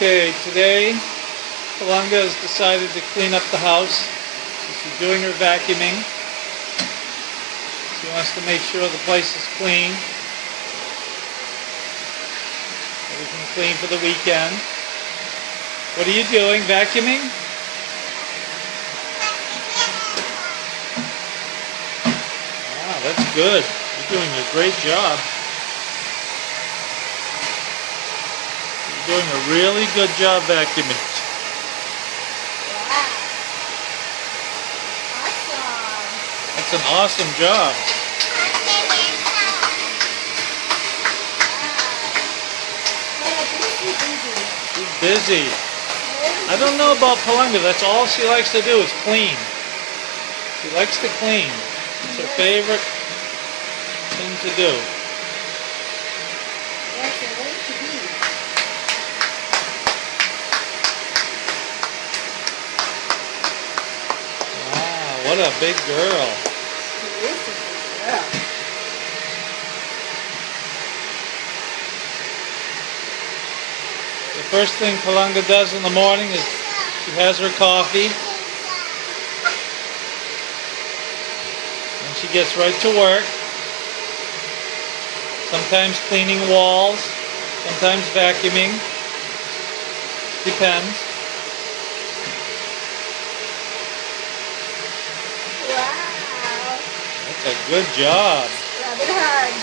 Okay, today Palanga has decided to clean up the house. She's doing her vacuuming. She wants to make sure the place is clean. Everything clean for the weekend. What are you doing? Vacuuming? Wow, that's good. You're doing a great job. You're doing a really good job vacuuming. Wow. Awesome. That's an awesome job. She's busy. I don't know about Palanga. That's all she likes to do is clean. She likes to clean. It's her favorite thing to do. Yes, it wants to be. Wow, what a big girl. She is a big girl. The first thing Palanga does in the morning is she has her coffee. And she gets right to work. Sometimes cleaning walls, sometimes vacuuming. Depends. Wow. That's a good job. Rub it hard.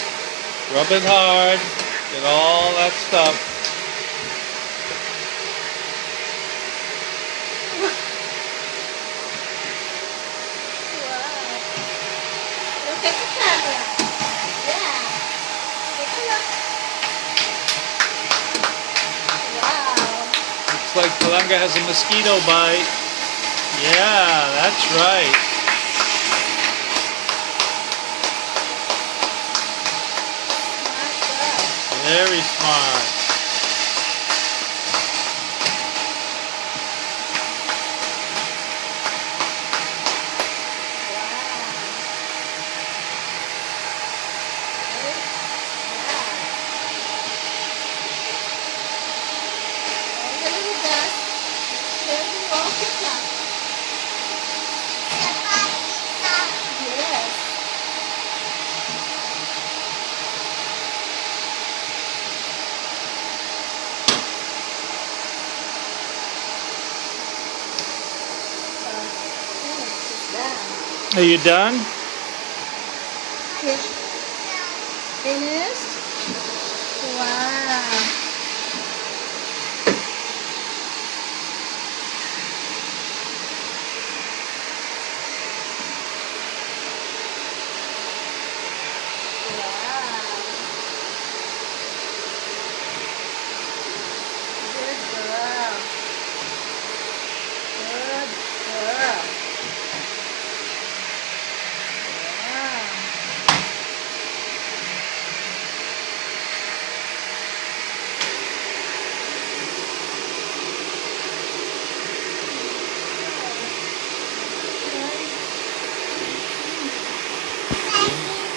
Rub it hard. Get all that stuff. Wow. Look at the camera. Yeah. Take a look. Wow. Looks like Palanga has a mosquito bite. Yeah, that's right. Smart girl. Very smart. Are you done? Finished? Wow.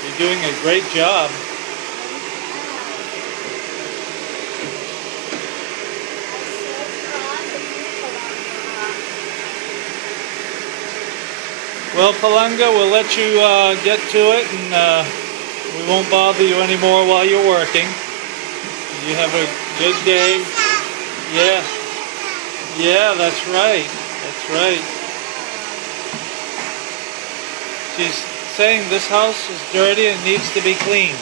You're doing a great job. Well, Palanga, we'll let you get to it, and we won't bother you anymore while you're working. You have a good day. Yeah. Yeah, that's right. That's right. She's saying this house is dirty and needs to be cleaned.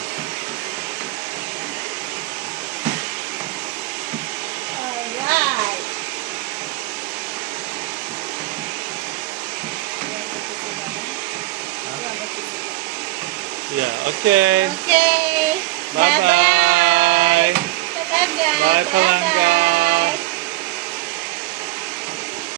Alright. Yeah, okay. Okay. Bye-bye. Bye-bye. Bye, Palanga.